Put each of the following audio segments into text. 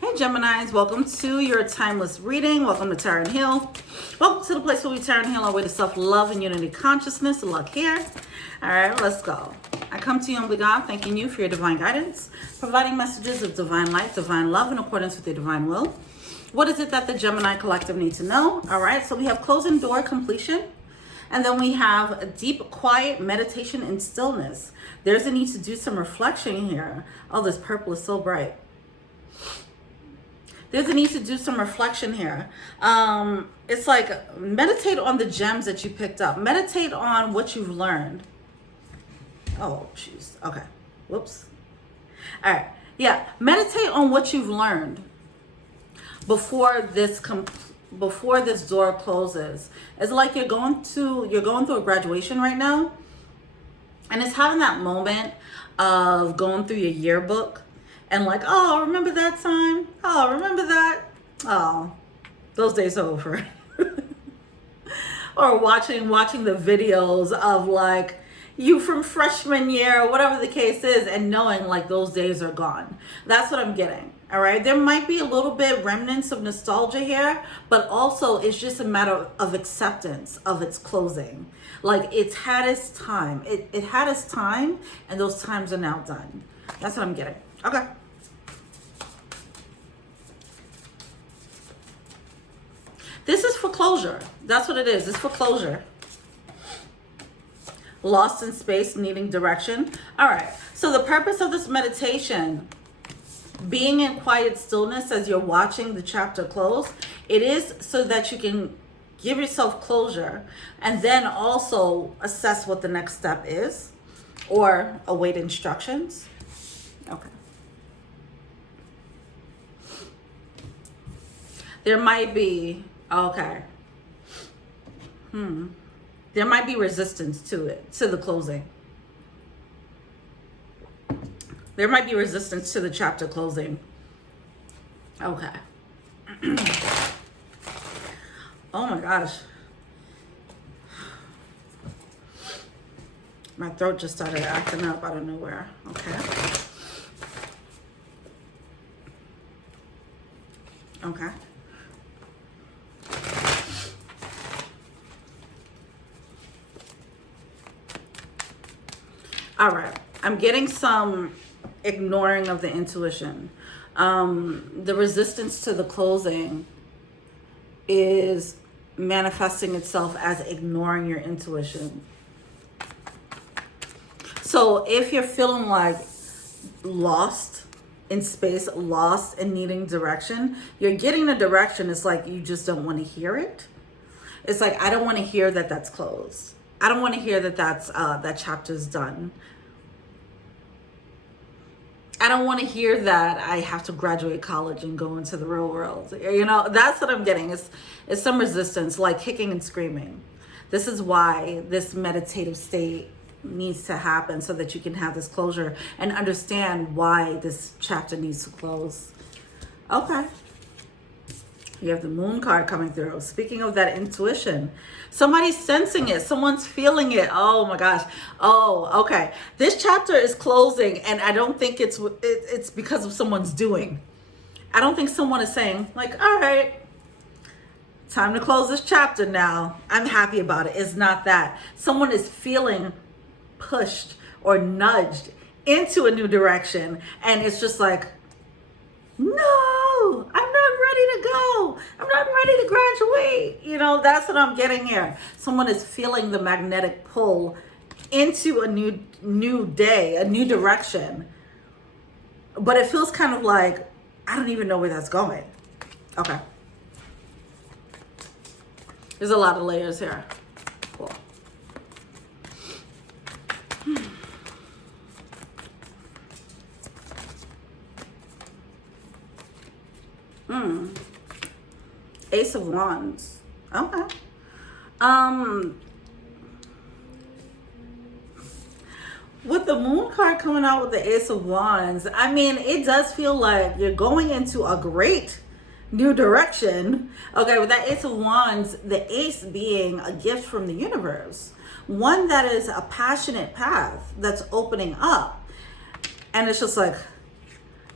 Hey Geminis, welcome to your timeless reading. Welcome to Tarot and Heal. Welcome to the place where we tarot and heal our way to self-love and unity consciousness. Luck here. All right, let's go. I come to you, humbly God, thanking you for your divine guidance, providing messages of divine light, divine love in accordance with your divine will. What is it that the Gemini collective needs to know? All right, so we have closing door completion. And then we have a deep, quiet meditation and stillness. There's a need to do some reflection here. Oh, this purple is so bright. There's a need to do some reflection here. It's like meditate on the gems that you picked up. Meditate on what you've learned. Oh, jeez. Okay. Whoops. All right. Yeah. Meditate on what you've learned before this door closes. It's like you're going through a graduation right now, and it's having that moment of going through your yearbook and like, oh, remember that time? Oh, remember that? Oh, those days are over. Or watching the videos of like you from freshman year or whatever the case is, and knowing like those days are gone. That's what I'm getting. All right. There might be a little bit remnants of nostalgia here, but also it's just a matter of acceptance of its closing. Like it's had its time. It had its time, and those times are now done. That's what I'm getting. Okay. This is for closure. That's what it is. It's for closure. Lost in space, needing direction. All right. So the purpose of this meditation, being in quiet stillness as you're watching the chapter close, it is so that you can give yourself closure and then also assess what the next step is or await instructions. Okay. There might be, okay. There might be resistance to it, to the closing. There might be resistance to the chapter closing. Okay. Oh my gosh. My throat just started acting up out of nowhere. Okay. Okay. All right. I'm getting some ignoring of the intuition. The resistance to the closing is manifesting itself as ignoring your intuition. So if you're feeling like lost in space, lost and needing direction, you're getting a direction. It's like you just don't want to hear it. It's like, I don't want to hear that that's closed. I don't want to hear that that chapter's done. I don't want to hear that I have to graduate college and go into the real world. You know, that's what I'm getting. It's some resistance, like kicking and screaming. This is why this meditative state needs to happen, so that you can have this closure and understand why this chapter needs to close. Okay. You have the moon card coming through. Speaking of that intuition, somebody's sensing it. Someone's feeling it. Oh my gosh. Oh, okay. This chapter is closing, and I don't think it's because of someone's doing. I don't think someone is saying like, all right, time to close this chapter now. I'm happy about it. It's not that. Someone is feeling pushed or nudged into a new direction, and it's just like, no, I'm not ready to go. I'm not ready to graduate. You know, that's what I'm getting here. Someone is feeling the magnetic pull into a new day, a new direction. But it feels kind of like, I don't even know where that's going. Okay. There's a lot of layers here. Cool. Ace of Wands. Okay. With the moon card coming out with the Ace of Wands, I mean, it does feel like you're going into a great new direction. Okay, with that Ace of Wands, the ace being a gift from the universe, one that is a passionate path that's opening up. And it's just like,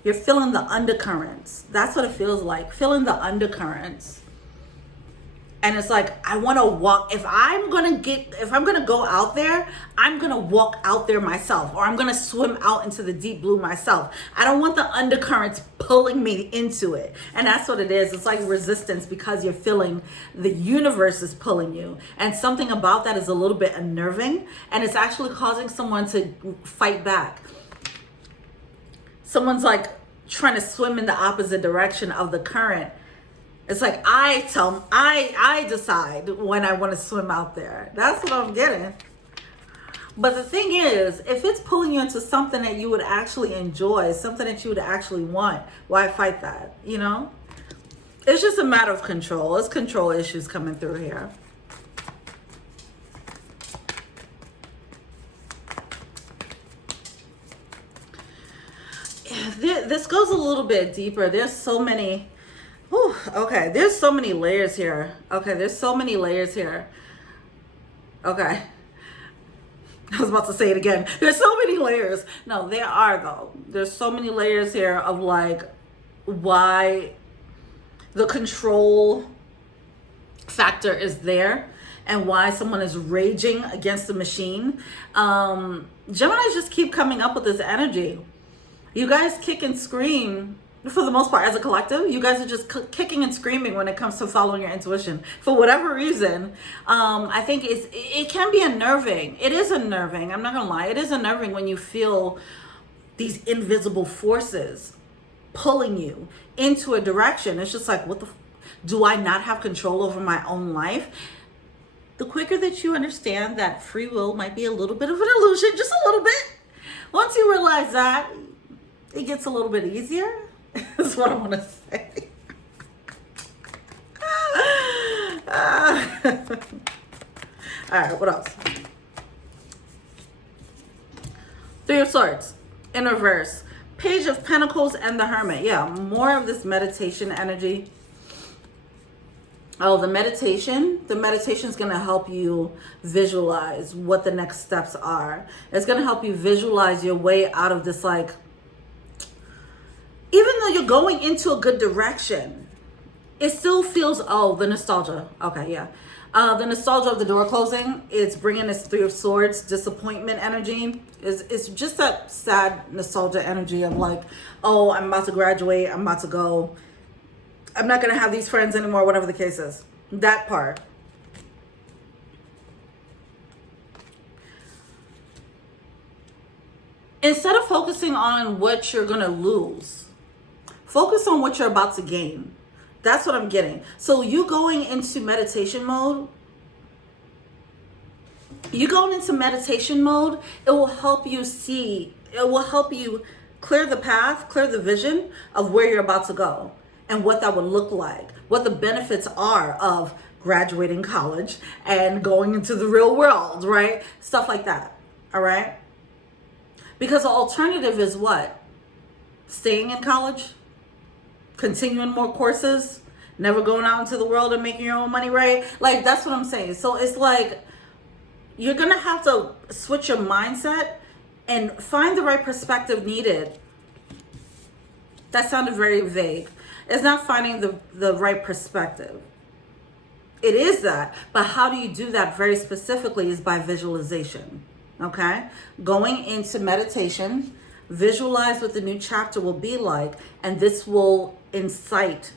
You're feeling the undercurrents. That's what it feels like, feeling the undercurrents. And it's like, I want to walk. If I'm going to go out there, I'm going to walk out there myself, or I'm going to swim out into the deep blue myself. I don't want the undercurrents pulling me into it. And that's what it is. It's like resistance, because you're feeling the universe is pulling you. And something about that is a little bit unnerving, and it's actually causing someone to fight back. Someone's like trying to swim in the opposite direction of the current. It's like, I decide when I want to swim out there. That's what I'm getting. But the thing is, if it's pulling you into something that you would actually enjoy, something that you would actually want, why fight that? You know? It's just a matter of control. It's control issues coming through here. This goes a little bit deeper. There's so many... Whew, okay, there's so many layers here. Okay, there's so many layers here. Okay. I was about to say it again. There's so many layers. No, there are, though. There's so many layers here of like why the control factor is there and why someone is raging against the machine. Gemini just keep coming up with this energy. You guys kick and scream. For the most part, as a collective, you guys are just kicking and screaming when it comes to following your intuition. For whatever reason, I think it can be unnerving. It is unnerving. I'm not gonna lie. It is unnerving when you feel these invisible forces pulling you into a direction. It's just like, do I not have control over my own life? The quicker that you understand that free will might be a little bit of an illusion, just a little bit. Once you realize that, it gets a little bit easier. That's what I want to say. All right, what else? Three of Swords in reverse. Page of Pentacles and the Hermit. Yeah, more of this meditation energy. Oh, the meditation is going to help you visualize what the next steps are. It's going to help you visualize your way out of this, like, even though you're going into a good direction, it still feels, the nostalgia. Okay, yeah. The nostalgia of the door closing, it's bringing this Three of Swords, disappointment energy. It's just that sad nostalgia energy of like, oh, I'm about to graduate, I'm about to go. I'm not going to have these friends anymore, whatever the case is. That part. Instead of focusing on what you're going to lose, focus on what you're about to gain. That's what I'm getting. So you going into meditation mode, it will help you see, it will help you clear the path, clear the vision of where you're about to go and what that would look like, what the benefits are of graduating college and going into the real world, right? Stuff like that, all right? Because the alternative is what? Staying in college? Continuing more courses, never going out into the world and making your own money, right? Like, that's what I'm saying. So it's like, you're going to have to switch your mindset and find the right perspective needed. That sounded very vague. It's not finding the right perspective. It is that. But how do you do that very specifically is by visualization, okay? Going into meditation, visualize what the new chapter will be like, and this will incite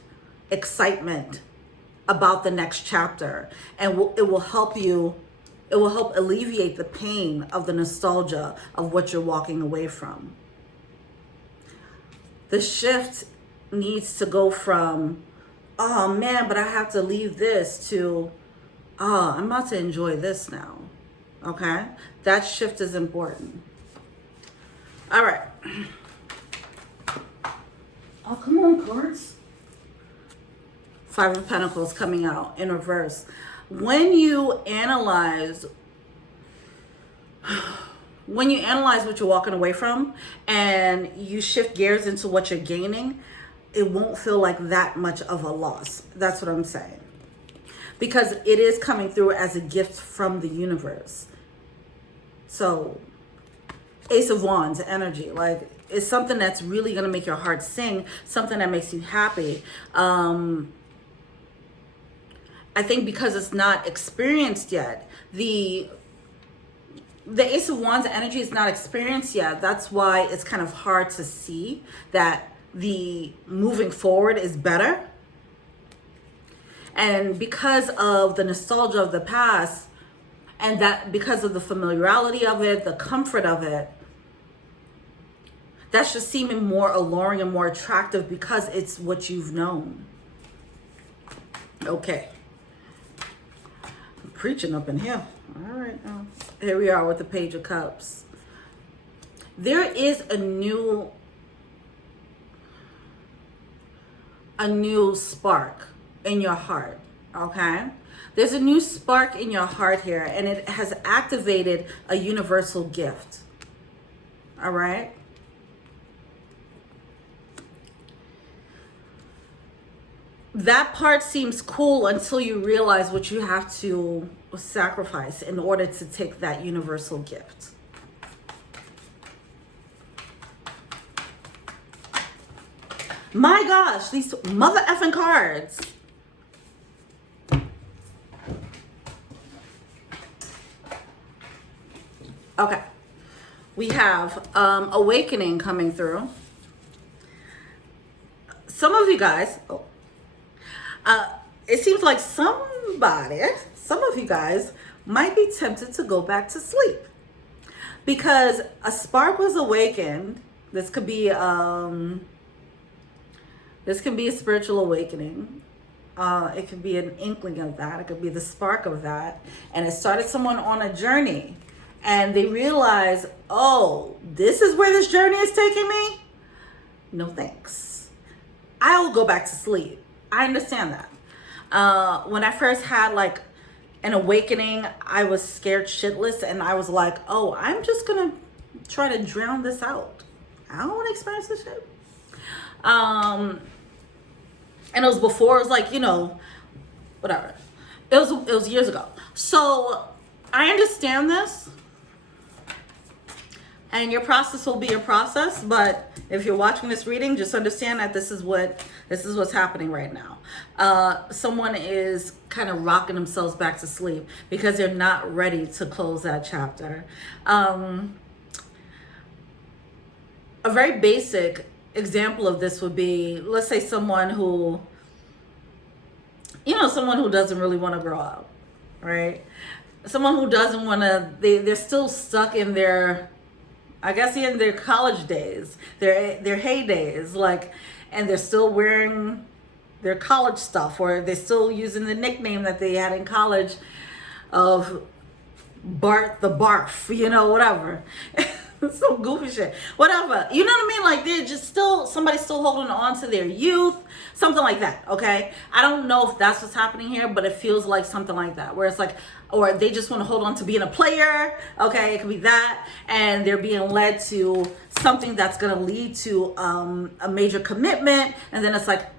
excitement about the next chapter, and it will help alleviate the pain of the nostalgia of what you're walking away from. The shift needs to go from, oh man, but I have to leave this, to, oh, I'm about to enjoy this now. Okay? That shift is important. All right. Oh, come on, cards. Five of Pentacles coming out in reverse. When you analyze what you're walking away from and you shift gears into what you're gaining, it won't feel like that much of a loss. That's what I'm saying. Because it is coming through as a gift from the universe. So, Ace of Wands energy, like, is something that's really going to make your heart sing, something that makes you happy. I think because it's not experienced yet, the Ace of Wands energy is not experienced yet. That's why it's kind of hard to see that the moving forward is better. And because of the nostalgia of the past, and that because of the familiarity of it, the comfort of it, that's just seeming more alluring and more attractive because it's what you've known. Okay. I'm preaching up in here. All right. Here we are with the Page of Cups. There is a new spark in your heart, okay? There's a new spark in your heart here, and it has activated a universal gift, all right? That part seems cool until you realize what you have to sacrifice in order to take that universal gift. My gosh, these mother effing cards. Okay. We have awakening coming through. Some of you guys, it seems like some of you guys might be tempted to go back to sleep because a spark was awakened. This could be a spiritual awakening. It could be an inkling of that. It could be the spark of that. And it started someone on a journey and they realize, oh, this is where this journey is taking me? No thanks. I'll go back to sleep. I understand that. When I first had like an awakening, I was scared shitless and I was like, oh, I'm just gonna try to drown this out. I don't want to experience this shit. And it was before, it was like, you know, whatever. It was years ago. So I understand this. And your process will be your process, but if you're watching this reading, just understand that this is what's happening right now. Someone is kind of rocking themselves back to sleep because they're not ready to close that chapter. A very basic example of this would be, let's say someone who doesn't really want to grow up, right? Someone who doesn't want to, they're still stuck in their, I guess in their college days, their heydays, like, and they're still wearing their college stuff, or they're still using the nickname that they had in college of Bart the Barf, you know, whatever. Some goofy shit, whatever, you know what I mean? Like they're just somebody's still holding on to their youth, something like that. Okay, I don't know if that's what's happening here, but it feels like something like that, where it's like, or they just want to hold on to being a player. Okay, it could be that, and they're being led to something that's going to lead to a major commitment, and then it's like,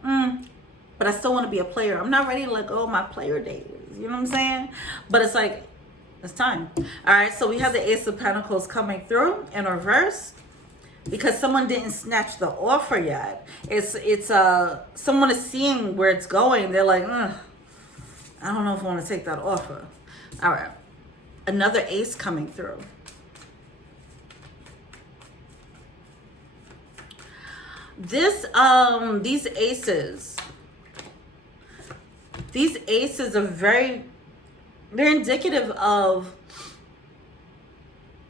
but I still want to be a player. I'm not ready to let go of my player days, you know what I'm saying? But it's like, it's time. All right, so we have the Ace of Pentacles coming through in reverse because someone didn't snatch the offer yet. It's someone is seeing where it's going. They're like, I don't know if I want to take that offer. All right, another ace coming through. These aces are they're indicative of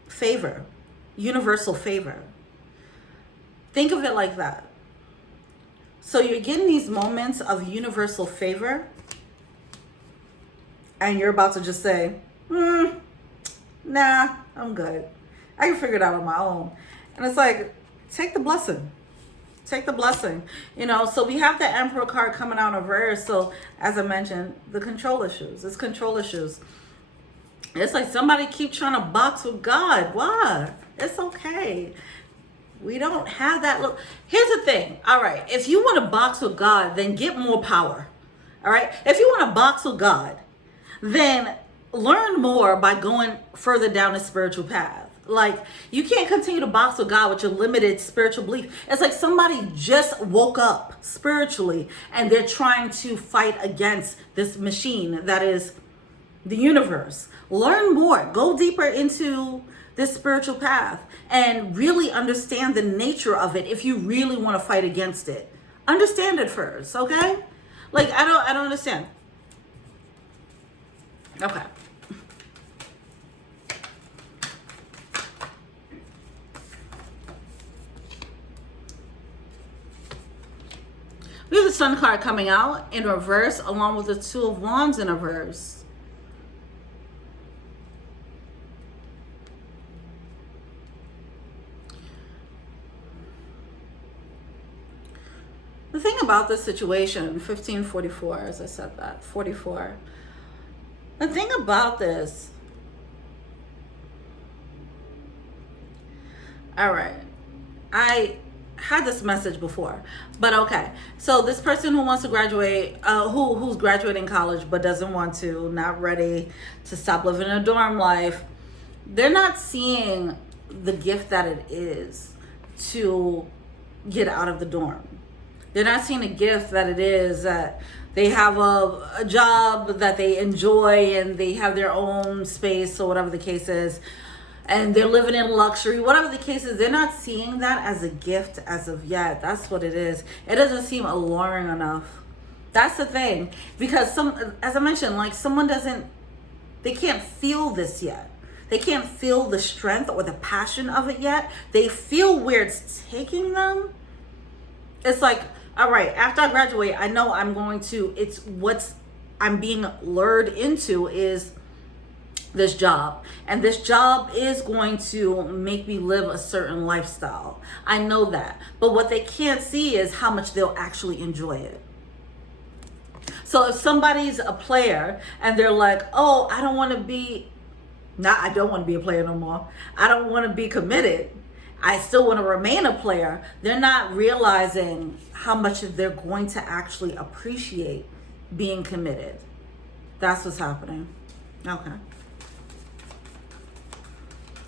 favor, universal favor. Think of it like that. So you're getting these moments of universal favor, and you're about to just say, nah, I'm good. I can figure it out on my own. And it's like, take the blessing. Take the blessing. You know, so we have the Emperor card coming out in reverse. So as I mentioned, the control issues. It's control issues. It's like somebody keep trying to box with God. Why? It's okay. We don't have that. Look, here's the thing. All right. If you want to box with God, then get more power. All right. If you want to box with God, then learn more by going further down the spiritual path. Like, you can't continue to box with God with your limited spiritual belief. It's like somebody just woke up spiritually and they're trying to fight against this machine that is the universe. Learn more. Go deeper into this spiritual path and really understand the nature of it if you really want to fight against it. Understand it first, okay? Like, I don't understand. Okay. We have the Sun card coming out in reverse along with the Two of Wands in reverse. The thing about this situation, 1544, as I said that, 44. The thing about this, all right, I had this message before, but okay. So this person who wants to graduate, who's graduating college but doesn't want to, not ready to stop living a dorm life, they're not seeing the gift that it is to get out of the dorm. They're not seeing a gift that it is that they have a job that they enjoy and they have their own space or whatever the case is, and they're living in luxury, whatever the case is. They're not seeing that as a gift as of yet. That's what it is. It doesn't seem alluring enough. That's the thing. Because as I mentioned, like they can't feel this yet. They can't feel the strength or the passion of it yet. They feel where it's taking them. It's like, all right, after I graduate, I know I'm going to, it's what's I'm being lured into is this job, and this job is going to make me live a certain lifestyle. I know that, but what they can't see is how much they'll actually enjoy it. So if somebody's a player and they're like, oh, I don't want to be a player no more, I don't want to be committed, I still want to remain a player, they're not realizing how much they're going to actually appreciate being committed. That's what's happening. Okay.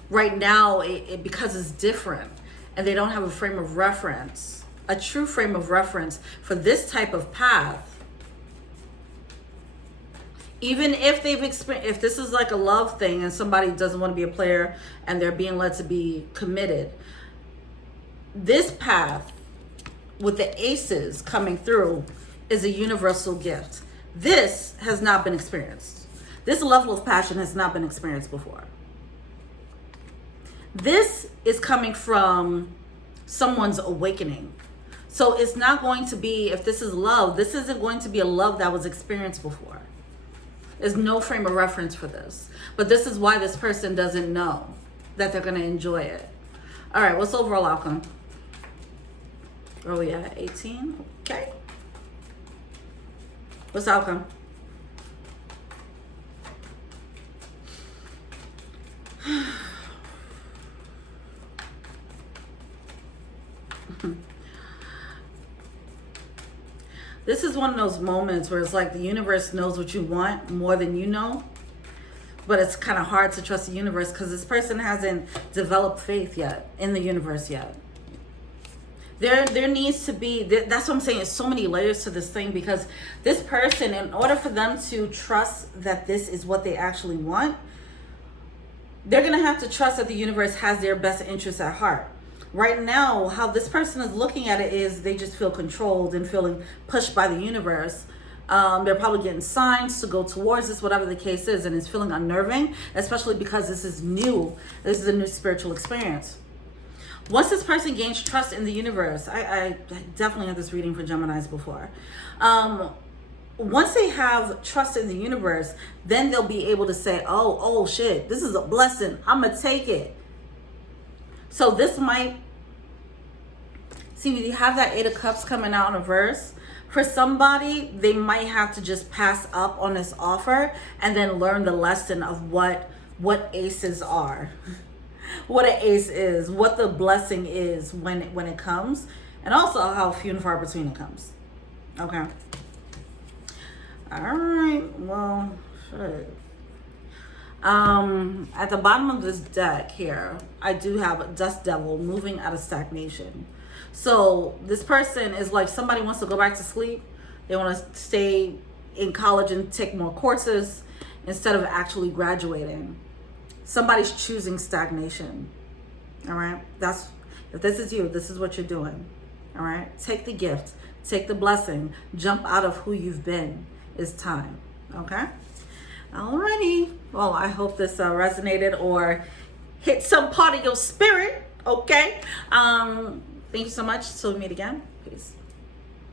Right now, because it's different and they don't have a frame of reference, a true frame of reference for this type of path. Even if they've experienced, if this is like a love thing and somebody doesn't want to be a player and they're being led to be committed, this path with the aces coming through is a universal gift. This has not been experienced. This level of passion has not been experienced before. This is coming from someone's awakening. So it's not going to be, if this is love, this isn't going to be a love that was experienced before. There's no frame of reference for this. But this is why this person doesn't know that they're going to enjoy it. All right, what's the overall outcome? Oh yeah, 18. Okay. What's the outcome? This is one of those moments where it's like the universe knows what you want more than you know, but it's kind of hard to trust the universe because this person hasn't developed faith yet in the universe yet. There needs to be, that's what I'm saying, there's so many layers to this thing, because this person, in order for them to trust that this is what they actually want, they're going to have to trust that the universe has their best interests at heart. Right now, how this person is looking at it is they just feel controlled and feeling pushed by the universe. They're probably getting signs to go towards this, whatever the case is, and it's feeling unnerving, especially because this is new. This is a new spiritual experience. Once this person gains trust in the universe, I definitely had this reading for Geminis before. Once they have trust in the universe, then they'll be able to say, oh shit, this is a blessing. I'm going to take it. So this might, see, you have that Eight of Cups coming out in reverse. For somebody, they might have to just pass up on this offer and then learn the lesson of what aces are. What an ace is, what the blessing is when it comes, and also how few and far between it comes. Okay. All right. Well, shit. At the bottom of this deck here, I do have a dust devil moving out of stagnation. So this person is like, somebody wants to go back to sleep. They want to stay in college and take more courses instead of actually graduating. Somebody's choosing stagnation. All right. If this is you, this is what you're doing. All right. Take the gift, take the blessing, jump out of who you've been. It's time. Okay. Alrighty. Well, I hope this resonated or hit some part of your spirit. Okay. Thank you so much. Till we meet again. Peace.